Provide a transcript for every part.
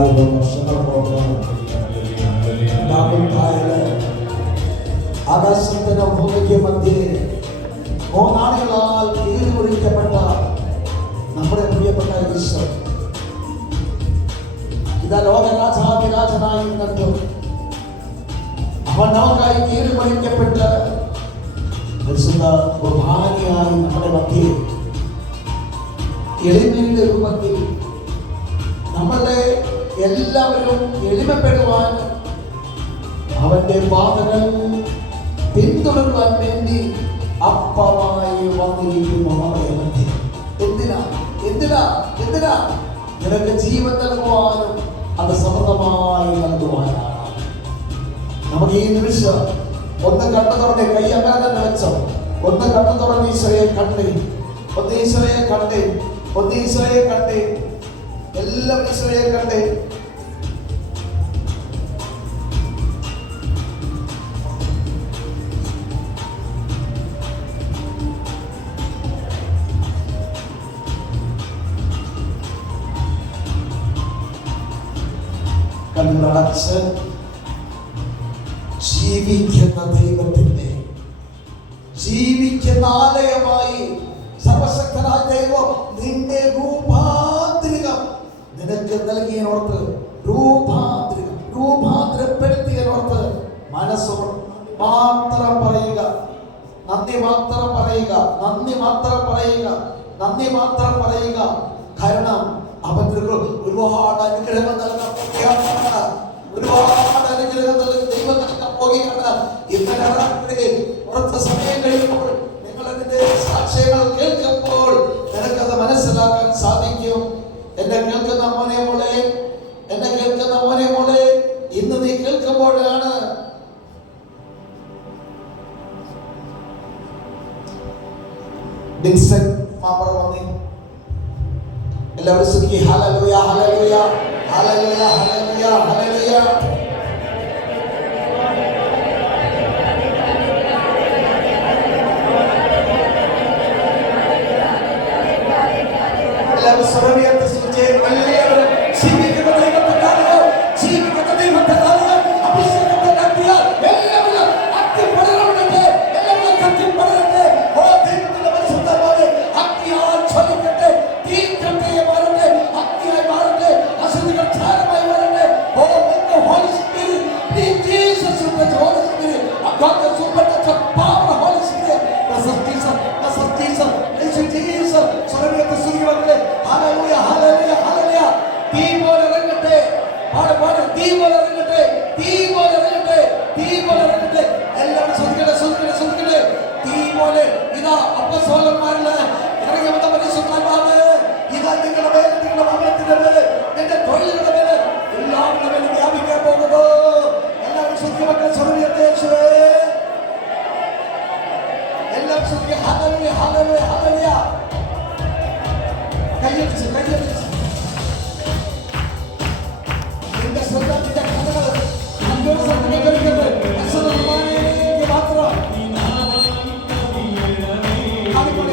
2000 വർഷങ്ങൾക്ക് ആകാശത്തിന് ഭൂമിക്ക് മധ്യേ മൂന്നാളുകളാൽ കീഴ്മൊഴിക്കപ്പെട്ട നമ്മുടെ പ്രിയപ്പെട്ട ഈശോ ഇതാ ലോകരാജാതിരാജനായി നിന്നിട്ടും അവൻ നമുക്കായി കീഴ്മൊഴിക്കപ്പെട്ട് പരിശുദ്ധ കുർബാനയായി നമ്മുടെ മധ്യേ എളിമയുടെ രൂപത്തിൽ നമ്മളെ എല്ലാവരും എളിമപ്പെടുവാൻ അവന്റെ പാതകൾ പിന്തുടരുവാൻ വേണ്ടി അപ്പമായി വന്നിരിക്കുന്നു നമ്മുടെ മധ്യേ. എന്തിനാ നിനക്ക് ജീവൻ നൽകുവാനും അത് സമൃദ്ധമായി നൽകുവാനാണ്. നമുക്ക് ഈ നിമിഷം ഒന്ന് കണ്ണു തുറന്ന് കൈ അങ്ങനെ തന്നെ വെച്ചോ. ഒന്ന് കണ്ണു തുറന്ന് ഈശോയെ കണ്ടേ, ഒന്ന് ഈശോയെ കണ്ടേ, ഒന്ന് ഈശോയെ കണ്ടേ, എല്ലാവരും ഈശോയെ കണ്ടേ. കണ്ണടച്ച് ജീവിക്കുന്ന ദൈവത്തിന്റെ ജീവിക്കുന്ന ആലയമായി സർവശക്തനായ ദൈവം നിന്റെ രൂപാന്തരികം നിനക്ക് നൽകിയനോർത്ത് രൂപാന്തരപ്പെടുത്തിയനോർത്ത് മനസ്സോട് മാത്രം പറയുക, നന്ദി മാത്രം പറയുക, നന്ദി മാത്രം പറയുക, നന്ദി മാത്രം പറയുക. കാരണം അവൻ ഒരുപാട് അനുഗ്രഹം നൽകാൻ പോവുകയാണ്, ഒരുപാട് അനുഗ്രഹം ദൈവം നൽകാൻ പോവുകയാണ്. ഇന്നലെ രാത്രി കുറച്ച് സമയം കഴിയുമ്പോൾ നിങ്ങൾ അതിന്റെ സാക്ഷ്യങ്ങൾ കേൾക്കുമ്പോൾ നിനക്കത് മനസ്സിലാക്കാൻ സാധിക്കും. എന്നെ കേൾക്കുന്ന മോനെ മോളെ, എന്നെ കേൾക്കുന്ന മോനെ മോളെ, ഇന്ന് നീ കേൾക്കുമ്പോഴാണ് ഡിക്സൺ മാമറ വന്നി എല്ലാവരും സുഖി hallelujah hallelujah hallelujah hallelujah hallelujah. എല്ലാവരും സ്വരമേറ്റി സ്തുതിച്ച് എല്ലാവരും ജീവിക്കുന്ന ദൈവത്തിനാണ്, ജീവിക്കുന്ന ദൈവത്തിനാണ് അഭിഷേകത്തെ നടത്തിയാൽ എല്ലാവരും അത്തിപ്പടരട്ടെ, എല്ലാവരും കത്തിപ്പടരട്ടെ. ഓ ദൈവത്തിന്റെ പരിശുദ്ധമായ അഗ്നിയാൽ ജ്വലിക്കട്ടെ, തീക്കട്ടയെ മാറട്ടെ, അഗ്നിയായി മാറട്ടെ, അശുദ്ധികൾ ചാരമായി മാറട്ടെ. ഓ Holy Spirit, please Jesus with the Holy Spirit, God the supernatural power Holy Spirit, Jesus, Jesus, സ്വരമേറ്റി സ്തുതിക്കട്ടെ. Hallelujah hallelujah hallelujah. തീ പോലെ ഇറങ്ങട്ടെ, പാട് തീ പോലെ ഇറങ്ങട്ടെ, തീ പോലെ ഇറങ്ങട്ടെ, തീ പോലെ ഇറങ്ങട്ടെ. എല്ലാവരും ശ്രദ്ധിക്കട്ടെ. തീ പോലെ ഇതാ അപ്പോസ്തലന്മാരില് ഇറങ്ങി വന്ന പരിശുദ്ധാത്മാവ് ഇതാ നിങ്ങളുടെ മേലെ, നിങ്ങളുടെ ഭവനത്തിന്റെ മേലെ, നിന്റെ തൊഴിലുകളുടെ മേലെ, എല്ലാവരുടെ മേലെ വ്യാപിക്കാൻ പോകുന്നു. എല്ലാവരും ശ്രദ്ധിക്കട്ടെ. സ്വരമേറ്റി യേശുവേ, എല്ലാവരും ശ്രദ്ധിക്കുക. Hallelujah hallelujah hallelujah. കൈയടിച്ച് നിന്റെ സ്വന്തത്തിന്റെ കഥകൾ മറ്റൊരു സ്ഥലത്തേക്ക് എടുക്കട്ടെ. മാത്രം അടിപൊളി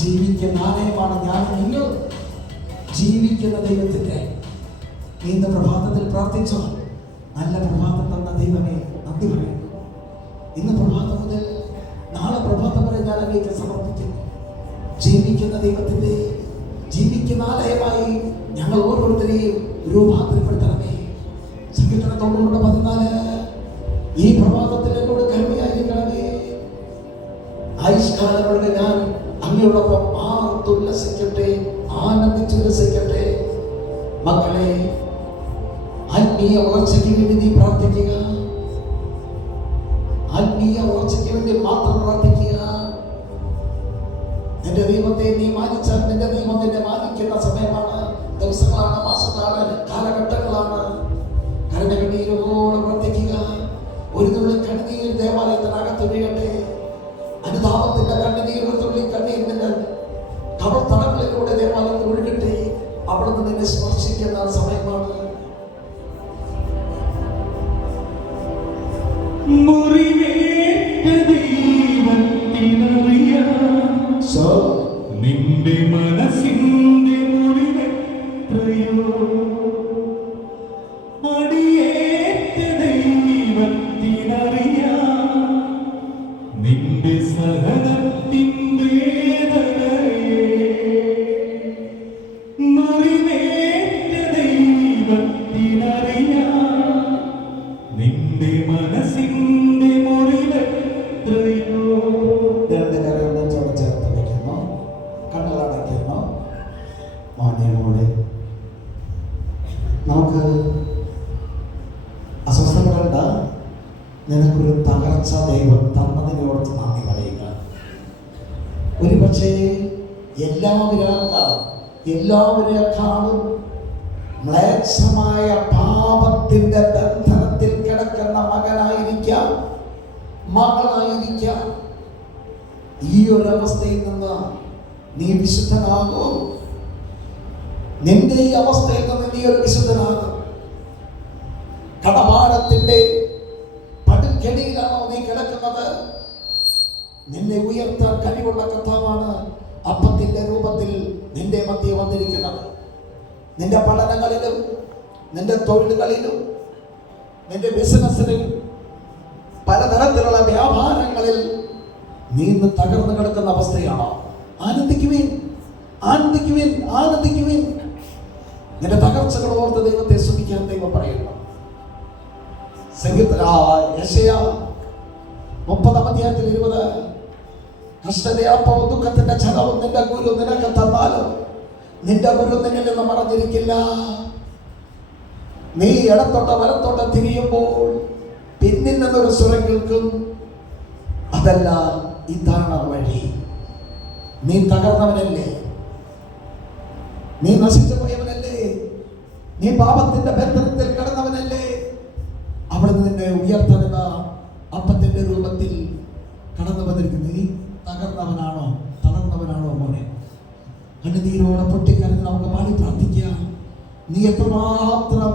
ജീവിക്കുന്ന ആലയമാണ് ഞാൻ നിങ്ങൾ. ജീവിക്കുന്ന ദൈവത്തിന്റെ ഇന്ന് പ്രഭാതത്തിൽ പ്രാർത്ഥിച്ചോ. നല്ല പ്രഭാതം തന്ന ദൈവമേ നന്ദി പറയുന്നു. ഇന്ന് പ്രഭാതം മുതൽ നാളെ പ്രഭാതം വരെ ഞാൻ അങ്ങേക്ക് സമർപ്പിക്കുന്നു. ജീവിക്കുന്ന ദൈവത്തിന്റെ ജീവിക്കുന്ന ആലയമായി ഞങ്ങൾ ഓരോരുത്തരെയും രൂപാന്തരപ്പെടുത്തണമേ. സങ്കീർത്തനം 14 ഈ പ്രഭാതത്തിൽ എന്നോട് കരുണയായിരിക്കണമേ. ആയുഷ്കാലങ്ങളുടെ ഞാൻ അങ്ങയോടൊപ്പം ആർത്തുല്ലസിക്കട്ടെ, ആനന്ദിച്ചുല്ലസിക്കട്ടെ. മക്കളെ, ആത്മീയ വളർച്ചയ്ക്ക് വേണ്ടി നീ പ്രാർത്ഥിക്കുക. ആത്മീയ വളർച്ചയ്ക്ക് വേണ്ടി മാത്രം പ്രാർത്ഥിക്കുക. നിന്റെ ദൈവത്തെ നീ മാനിച്ചാൽ നിന്റെ ദൈവം നിന്നെ മാനിക്കുന്ന സമയമാണ്, ദിവസങ്ങളാണ്, മാസങ്ങളാണ്, കാലഘട്ടങ്ങളാണ്. കരഞ്ഞകണ്ണീരോട് പ്രാർത്ഥിക്കുക. ഒരു തുള്ളി കണ്ണീർ ദേവാലയത്തിനകത്ത് വീഴട്ടെ. അനുതാപത്തിന്റെ കണ്ണുനീർ, ഒരു തുള്ളി കണ്ണീർ നിന്റെ കവൾത്തടങ്ങളിലൂടെ ദേവാലയത്തിൽ ഒഴുകട്ടെ. അവിടുന്ന് നിന്നെ സ്പർശിക്കുന്ന സമയമാണ്. നിന്റെ മനസ്സിന്റെ മുറിവെത്രയോ അടിയേറ്റ ദൈവത്തിനറിയാം. നിന്റെ സഹനത്തിൻ്റെ മുറിവേറ്റ ദൈവത്തിനറിയാം. നിന്റെ മനസ്സിന്റെ മുറിവെത്രയോ. രണ്ട് കരങ്ങളും ചേർത്ത് വയ്ക്കുന്നു, കണ്ണുകളടയ്ക്കുന്നു. മോനെ നമുക്ക് അസ്വസ്ഥപ്പെടേണ്ട. നിനക്കൊരു തകർച്ച ദൈവം തന്നതിനോർത്ത് നന്ദി പറയുക. ഒരു പക്ഷേ എല്ലാവരെക്കാളും മ്ലേച്ഛമായ പാപത്തിന്റെ ബന്ധനത്തിൽ കിടക്കുന്ന മകനായിരിക്കാം, മകളായിരിക്കാം. ഈ ഒരു അവസ്ഥയിൽ നിന്ന് നീ വിശുദ്ധനാകും. നിന്റെ ഈ അവസ്ഥയിൽ നിന്ന് നീ ഒരു വിശുദ്ധനാകും. കടഭാരത്തിന്റെ പടുക്കെടിയിലാണോ നീ കിടക്കുന്നത്? നിന്നെ ഉയർത്താൻ കഴിവുള്ള കർത്താവാണ് അപ്പത്തിന്റെ രൂപത്തിൽ നിന്റെ മധ്യേ വന്നിരിക്കുന്നത്. നിന്റെ പഠനങ്ങളിലും നിന്റെ തൊഴിലുകളിലും നിന്റെ ബിസിനസ്സിലും പലതരത്തിലുള്ള വ്യാപാരങ്ങളിൽ നീ ഇന്ന് തകർന്നു കിടക്കുന്ന അവസ്ഥയാണോ? ആനന്ദിക്കുവേൻ, ആനന്ദിക്കുവേൻ, ആനന്ദിക്കുവേൻ. നിന്റെ തകർച്ചകൾ ഓർത്ത് ദൈവത്തെ സ്തുതിക്കാൻ ദൈവം പറയുന്നു. യെശയ്യാ 30:20 കഷ്ടതയപ്പവും ദുഃഖത്തിന്റെ ഛലവും നിന്റെ ഗുരു നിനക്ക് തന്നാലും നിന്റെ ഗുരു നിന്നിൽ നിന്ന് മറഞ്ഞിരിക്കില്ല. നീ ഇടത്തോട്ട് വലത്തോട്ട് തിരിയുമ്പോൾ പിന്നിൽ നിന്നൊരു സ്വരം കേൾക്കും, അതല്ല ഇതാണ് വഴി. നീ തകർന്നവനല്ലേ, നീ നശിച്ചു പോയവനല്ലേ, നീ പാപത്തിന്റെ ബന്ധനത്തിൽ കിടന്നവനല്ലേ. അവിടെ നിന്നെ ഉയർത്താനെന്ന അപ്പത്തിന്റെ രൂപത്തിൽ കടന്നു വന്നിരിക്കുന്നു. നീ തകർന്നവനാണോ, തളർന്നവനാണോ മോനെ? കണ്ണുനീരോടെ പൊട്ടിക്കരഞ്ഞ് നമുക്ക് പാടി പ്രാർത്ഥിക്കാം. നീ എത്രമാത്രം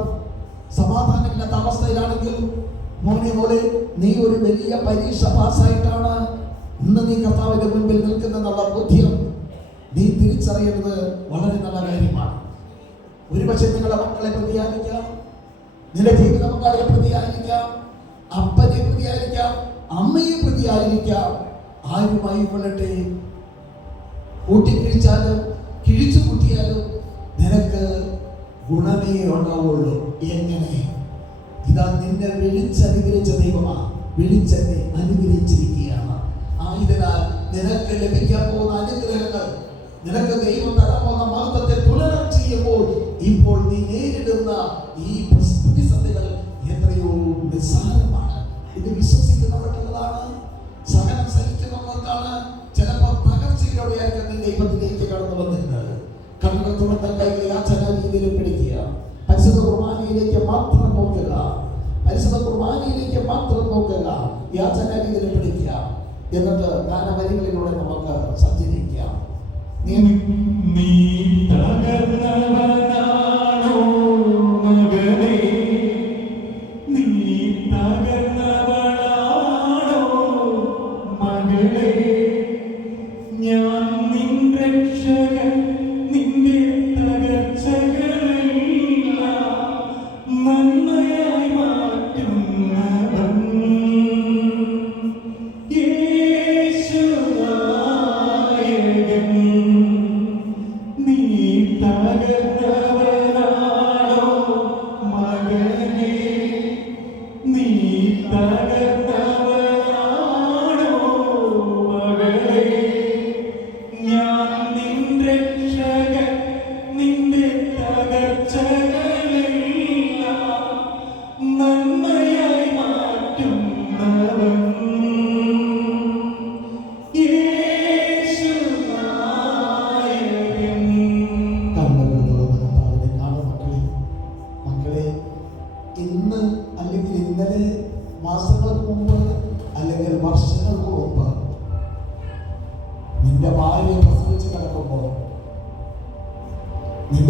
സമാധാനമില്ലാത്ത അവസ്ഥയിലാണെങ്കിൽ മോനെ, നീ ഒരു വലിയ പരീക്ഷ പാസ്സായിട്ടാണ് ഇന്ന് നീ കർത്താവിന്റെ മുൻപിൽ നിൽക്കുന്നെന്നുള്ള ബോധ്യം നീ തിരിച്ചറിയുന്നത് വളരെ നല്ല കാര്യമാണ്. ഒരുപക്ഷെ നിങ്ങളുടെ മക്കളെ പ്രതിയായിരിക്കാം, നിന്റെ ജീവിത പങ്കാളിയെ പ്രതിയായിരിക്കാം, അപ്പനെ പ്രതിയായിരിക്കാം, അമ്മയെ പ്രതിയായിരിക്കാം. ആരുമായി കൊള്ളട്ടെ, കൂട്ടിക്കിഴിച്ചാലും കിഴിച്ചു കൂട്ടിയാലും നിനക്ക് ഗുണമേ ഉണ്ടാവുള്ളൂ. എങ്ങനെ? ഇതാ നിന്നെ വിളിച്ചനുഗ്രഹിച്ച ദൈവമാണ്, വിളിച്ചെന്നെ അനുഗ്രഹിച്ചിരിക്കുകയാണ്. ആയതിനാൽ നിനക്ക് ലഭിക്കാൻ പോകുന്ന അനുഗ്രഹങ്ങൾ, നിനക്ക് ദൈവം തരാൻ പോകുന്ന മഹത്വത്തെ തുലനം ചെയ്യുമ്പോൾ ഇപ്പോൾ നീ നേരിടുന്ന ഈ പ്രതിസന്ധികൾ എത്രയോ നിസ്സാരമാണ്. ഇത് വിശ്വസിക്കുന്നവർക്കുള്ളതാണ്, സഹനം സഹിക്കുന്നവർക്കാണ്. ചിലപ്പോൾ തകർച്ചയിലൂടെയായിരിക്കും നീ ദൈവത്തിലേക്ക് കടന്നു വന്നിരുന്നത്. കണ്ണുകൾ തുറന്ന കൈകൾ യാചനാരീതിയിൽ പിടിക്കുക. പരിശുദ്ധ കുർബാനയിലേക്ക് മാത്രം നോക്കുക, പരിശുദ്ധ കുർബാനയിലേക്ക് മാത്രം നോക്കുക, യാചനാരീതിയിൽ പിടിക്കുക. എന്നിട്ട് ഗാനവരികളിലൂടെ നമുക്ക് സഞ്ചരിക്കാം. നീ തകർന്നവനാണോ മകനേ, നീ തകർന്നവനാണോ മകളേ, ഞാൻ നിന്റെ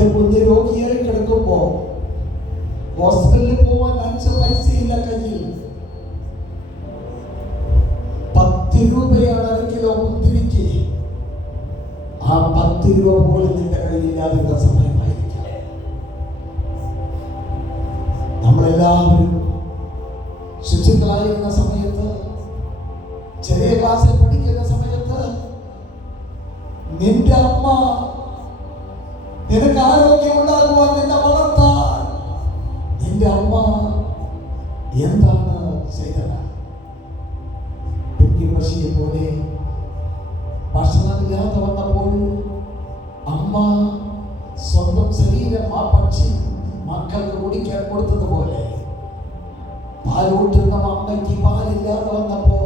എന്റെ കുഞ്ഞ് രോഗിയായി കിടക്കുമ്പോ ഹോസ്പിറ്റലിൽ പോവാൻ 5 പൈസയില്ല കയ്യിൽ. 10 രൂപയാണ് 1 കിലോ മുന്തിരിക്ക്. ആ 10 രൂപ പോലും നിന്റെ കയ്യിലില്ലാതിരുന്ന സമയമായിരിക്കാം. നമ്മളെല്ലാവരും ശിശുക്കളായിരുന്ന സമയത്ത്, ചെറിയ ക്ലാസ്സിൽ പഠിക്കുന്ന സമയത്ത്, നിന്റെ അമ്മ നിനക്ക് ആരോഗ്യം ഉണ്ടാകുവാൻ നിന്നെ വളർത്താൻ നിന്റെ അമ്മ എന്താണ് ചെയ്തത്? പക്ഷിയെ പോലെ ഭക്ഷണമില്ലാതെ വന്നപ്പോൾ അമ്മ സ്വന്തം ശരീരം ആ പക്ഷി മക്കൾക്ക് കുടിക്കാൻ കൊടുത്തതുപോലെ പാലൂട്ടുന്ന അമ്മയ്ക്ക് പാലില്ലാതെ വന്നപ്പോ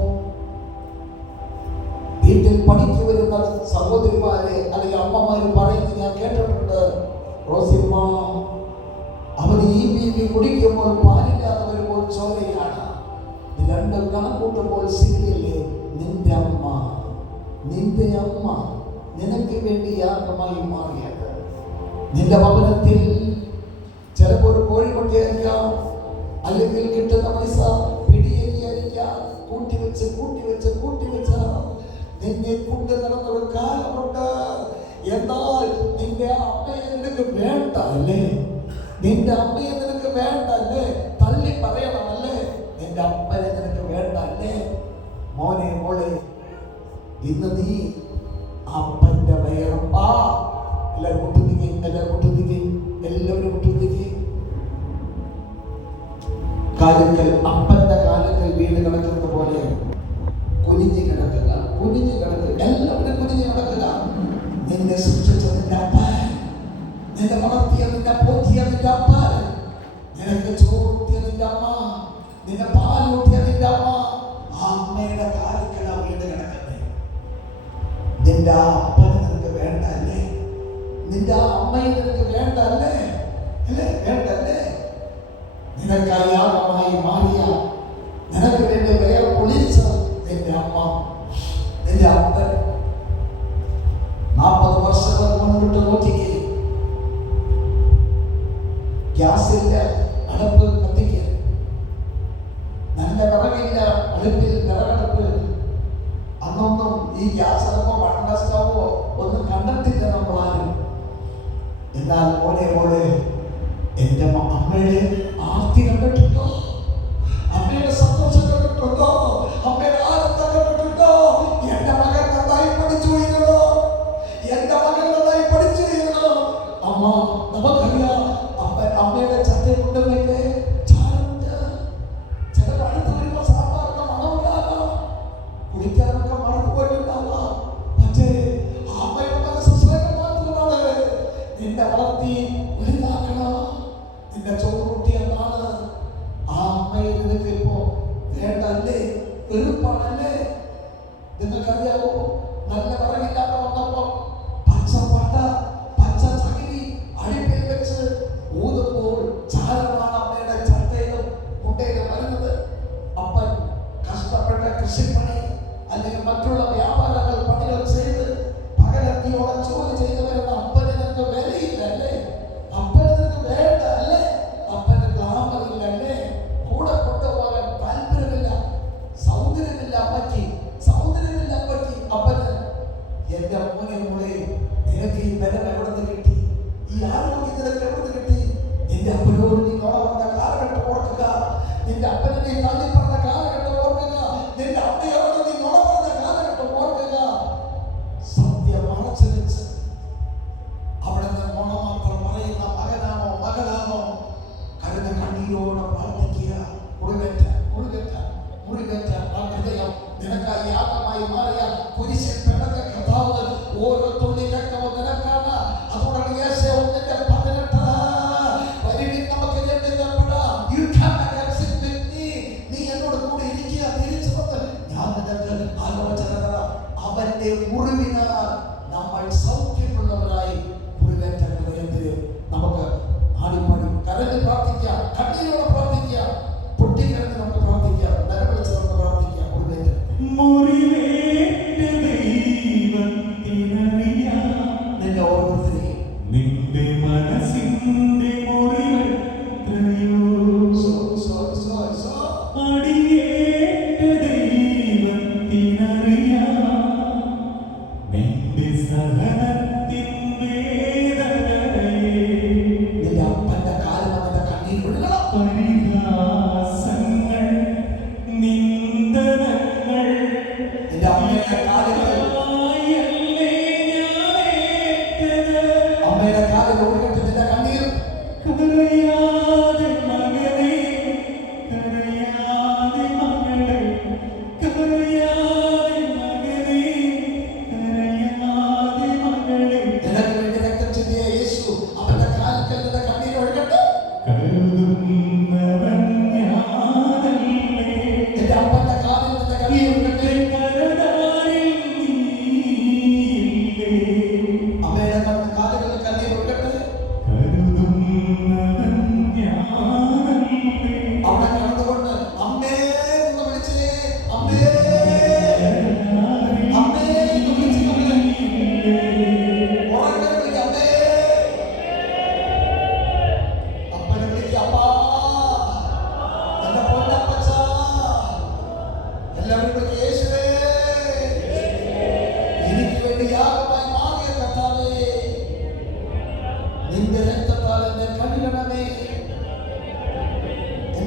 വീട്ടിൽ പണിക്ക് വരുന്ന സഹോദരിമാരെ അല്ലെങ്കിൽ അമ്മമാര് പറയുന്നത് ഞാൻ കേട്ടിട്ടുണ്ട്. റോസിമ്മ, അവർ ഈ കുടിക്കുമ്പോൾ പാലില്ലാതെ വരുമ്പോൾ ചോരയാണ്. രണ്ടും കണക്കൂട്ടുമ്പോൾ ശരിയല്ലേ? നിന്റെ അമ്മ നിനക്ക് വേണ്ടി യാഗമായി മാറിയത്. നിന്റെ ഭവനത്തിൽ ചിലപ്പോൾ കോഴിമുട്ടയായിരിക്കാം, അല്ലെങ്കിൽ കിട്ടുന്ന പൈസ പിടിയേരിയായിരിക്കാം. കൂട്ടിവെച്ച് നിന്നെ കൊണ്ട് നടന്നൊരു കാലമുണ്ട്. എന്നാൽ നിന്റെ അമ്മയെ നിനക്ക് വേണ്ട അല്ലേ? നിന്റെ അമ്മയെ നിനക്ക് വേണ്ട അല്ലേ? തള്ളി പറയണമല്ലേ? നിന്റെ അപ്പനെ നിനക്ക് വേണ്ട അല്ലേ? മോനെ മോളെ, ഇന്ന് നീ അപ്പന്റെ വയറപ്പാ. എല്ലാവരും മുട്ടുന്നിക്ക്, എല്ലാവരും മുട്ടുന്നിക്ക്. കാലുകൾ അപ്പന്റെ കാലുകൾ വീണ് കിടക്കുന്നത് പോലെ കുനിഞ്ഞു കിടക്കുക. എല്ലാവരും കുനിഞ്ഞു കിടക്കുക. നിന്നെ സൃഷ്ടിച്ച നിന്റെ അപ്പൻ, നിന്നെ വളർത്തിയ നിന്റെ പോറ്റിയ നിന്റെ അപ്പൻ, നിനക്ക് ചോറൂട്ടിയ നിന്റെ അമ്മ, നിന്നെ പാലൂട്ടിയ നിന്റെ അമ്മ, ആ അമ്മയുടെ കാലുകളാ വീണ് കിടക്കുന്നത്. നിന്റെ ആ അപ്പനെ നിനക്ക് വേണ്ട അല്ലേ? നിന്റെ ആ അമ്മയെ നിനക്ക് വേണ്ട അല്ലേ? വേണ്ടല്ലേ? നിനക്കായി യാഗമായി മാറിയ, നിനക്ക് വേണ്ടി വേറെ പൊളിച്ച നിന്റെ അമ്മ, നിന്റെ അപ്പൻ 40 വർഷങ്ങൾ മുൻപിട്ട് നോക്കിക്കേ. ഗ്യാസില്ല, അടുപ്പ് കത്തിക്കുക. നല്ല വിറകില്ല, അടുപ്പിൽ വിറകടുപ്പ്. അന്നൊന്നും ഈ ഗ്യാസ് അടുപ്പോ മണ്ണ സ്റ്റവോ ഒന്നും കണ്ടിട്ടില്ല നമ്മളാരും. എന്നാൽ മോനെ എന്റെ അമ്മയുടെ ആർത്തി കണ്ടിട്ടുണ്ടോ? അമ്മയുടെ സന്തോഷം കണ്ടിട്ടുണ്ടോ? അമ്മയുടെ ആനന്ദം കണ്ടിട്ടുണ്ടോ? എന്റെ മകൻ നന്നായി പഠിച്ചു വരുന്നു. അമ്മ നമുക്കറിയാം, അമ്മയുടെ ചത്തയെ കൊണ്ടുവയ്ക്ക് ചാറുണ്ട്. ചില അടുത്ത് വരുമ്പോ സാമ്പാറിന്റെ മണമുണ്ടാകാം, കുടിക്കാനൊക്കെ മറന്നു പോയിട്ടുണ്ടാവാം. പക്ഷേ അമ്മയുടെ മനസ്സ് സ്നേഹം മാത്രമാണ്. നിന്നെ വളർത്തി വലുതാക്കണം, നിന്റെ ചോറുട്ടി എന്നാണ്. ആ അമ്മയെ നിനക്ക് ഇപ്പോ വേണ്ടല്ലേ? വെറുപ്പാണല്ലേ? നിങ്ങൾക്കറിയാവോ, നല്ല വിറകില്ലാതെ വന്നപ്പോ പച്ച ചകിരി അടുപ്പിൽ വെച്ച് ഊതുമ്പോൾ ചാരമാണ് അമ്മയുടെ ചത്തയിലും മുട്ടയിലും വരുന്നത്. അപ്പൻ കഷ്ടപ്പെട്ട കൃഷിപ്പണി അല്ലെങ്കിൽ മറ്റുള്ള വ്യാപാരങ്ങൾ പണികൾ ചെയ്ത് പകലത്തിയോളം ജോലി ചെയ്ത് വരുന്ന അപ്പന് നിനക്ക് വിലയില്ല അല്ലേ? അപ്പന് നിനക്ക് വേണ്ട അല്ലേ? അപ്പന് ഗ്ലാമറില്ല അല്ലേ? കൂടെ കൊണ്ടുപോകാൻ താല്പര്യമില്ല, സൗന്ദര്യമില്ല അപ്പയ്ക്ക്. അപ്പ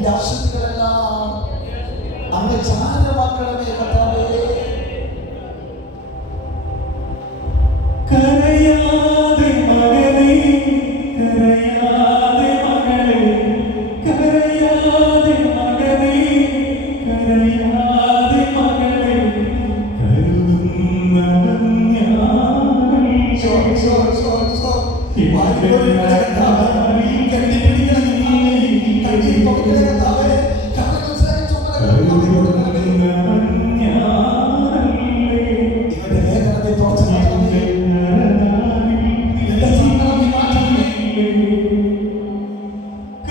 എന്റെ അശുദ്ധികളെല്ലാം അങ്ങ് ചാരമാക്കണമേ കർത്താവേ. കരയാതെ മകനേ, കരയാതെ മകളേ, കരയാതെ മകനേ, കരയാതെ മകളേ, കരുതുന്നവൻ ഞാനല്ലോ.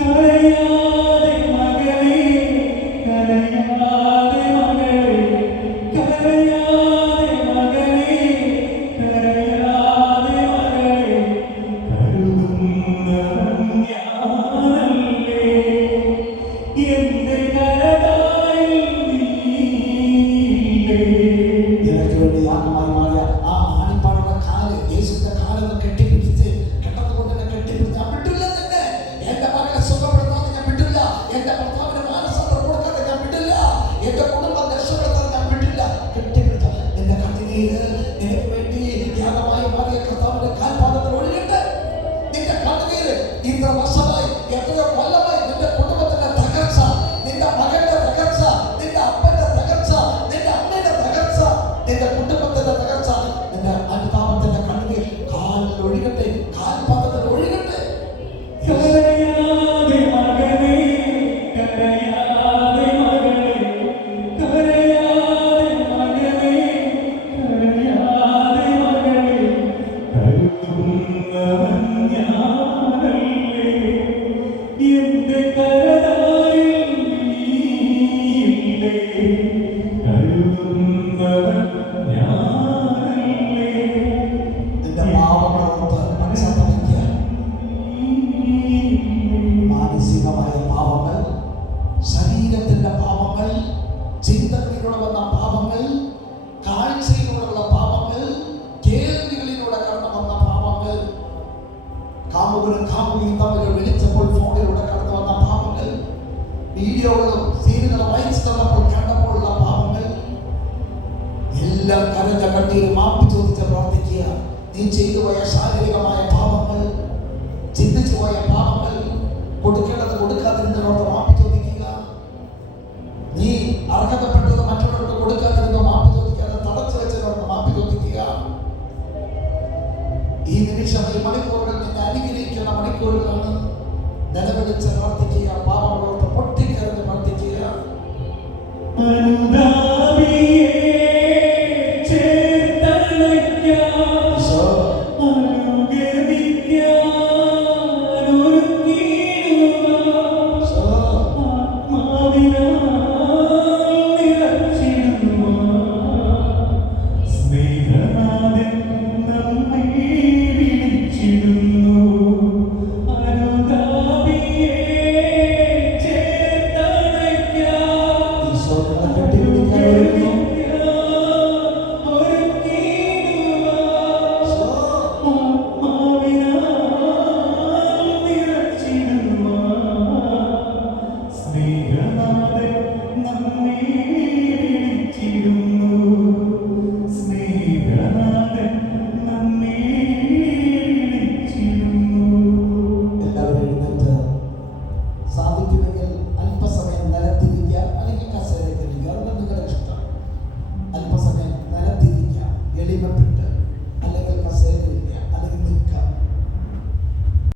കരയാതെ മകളേ, കരയാതെ മകളേ, കരയാതെ മകളേ, കരയാതെ മകളേ, കരുതുന്നവൻ ഞാനല്ലേ. എന്റെ കരതാരിൽ നീയില്ലേ. നിനക്ക് വേണ്ടി യാഗമായി മാറിയ ആ ആണിപ്പാടുള്ള കാല്, യേശുവിന്റെ കാലൊന്ന് കെട്ടിപ്പിടിച്ച് കെട്ടതുകൊണ്ട് തന്നെ കെട്ടിപ്പിടിച്ച് ഞാൻ വിട്ടില്ല തന്നെ. എന്റെ മകളെ സുഖപ്പെടുത്താതെ ഞാൻ വിട്ടില്ല. എന്റെ ഭർത്താവിന് മാനസാന്തരം കൊടുക്കാതെ ഞാൻ വിട്ടില്ല. എന്റെ കുടുംബം രക്ഷപ്പെടുത്താതെ ഞാൻ വിട്ടില്ല. കെട്ടിപ്പിടിച്ച നിന്റെ കണ്ണുനീര് നിനക്ക് വേണ്ടി യാഗമായി മാറിയ കർത്താവിന്റെ കാൽപാദത്തിൽ ഒഴുകട്ടെ. നിന്റെ കണ്ണുനീര് ഇത്ര വർഷമായി, എത്രയോ കൊല്ലമായി നിന്റെ കുടുംബത്തിന്റെ തകർച്ച, നിന്റെ മകന്റെ തകർച്ച, നിന്റെ അപ്പന്റെ തകർച്ച, നിന്റെ അമ്മയുടെ തകർച്ച, നിന്റെ കുടുംബത്തിന്റെ തകർച്ച, നിന്റെ അനുതാപത്തിന്റെ കണ്ണുനീർ കാലിൽ ഒഴുകട്ടെ, കാൽപാദത്തിൽ ഒഴുകട്ടെ. കരയാതെ മകനേ, കരയാതെ മകളേ, കരയാതെ മകനേ, കരയാതെ മകളേ, കരുതുന്നവൻ ഞാനല്ലേ. എന്റെ കരതാരിൽ നീയില്ലേ. കരുതുന്നവൻ ഞാനല്ലേ. നിന്റെ പാവങ്ങളോട് പശ്ചാത്തപിക്കുക. മാനസികമായ പാവങ്ങൾ, ശരീരത്തിന്റെ പാവങ്ങൾ, ചിന്തകളിലൂടെ വന്ന പാവങ്ങൾ, കാഴ്ചയിലൂടെയുള്ള പാവങ്ങൾ, കേൾവികളിലൂടെ കടന്നു വന്ന പാവങ്ങൾ, കാമുകനും കാമുകിയും തമ്മിൽ വിളിച്ചപ്പോൾ ഫോണിലൂടെ കടന്നു വന്ന പാവങ്ങൾ, വീഡിയോകളും സീനുകളും വായിച്ചു തന്നപ്പോൾ കണ്ടപ്പോഴുള്ള പാവങ്ങൾ, എല്ലാം കരഞ്ഞ കണ്ണീര് മാപ്പ് ചോദിച്ച് പ്രാർത്ഥിക്കുക. നീ ചെയ്തു പോയ ശാരീരികമായ പാവങ്ങൾ, ചിന്തിച്ചു പോയ പാവങ്ങൾ, കൊടുക്കേണ്ടത് കൊടുക്കാതിരുന്നവരോട് മാപ്പ് ചോദിക്കുക. നീ അർഹതപ്പെട്ടത് മറ്റുള്ളവർക്ക് കൊടുക്കാതിരുന്ന മാപ്പ് ചോദിക്കാതെ തടച്ചു വെച്ചവരോട് മാപ്പ് ചോദിക്കുക. ഈ നിമിഷം, ഈ മണിക്കൂറുകൾ നിന്നെ അനുഗ്രഹിക്കുന്ന മണിക്കൂറുകളാണ്. നിലവിളിച്ച് പ്രാർത്ഥിക്കുക, പാവങ്ങളോട് പൊട്ടിക്കരഞ്ഞ് പ്രാർത്ഥിക്കുക. അനുദാ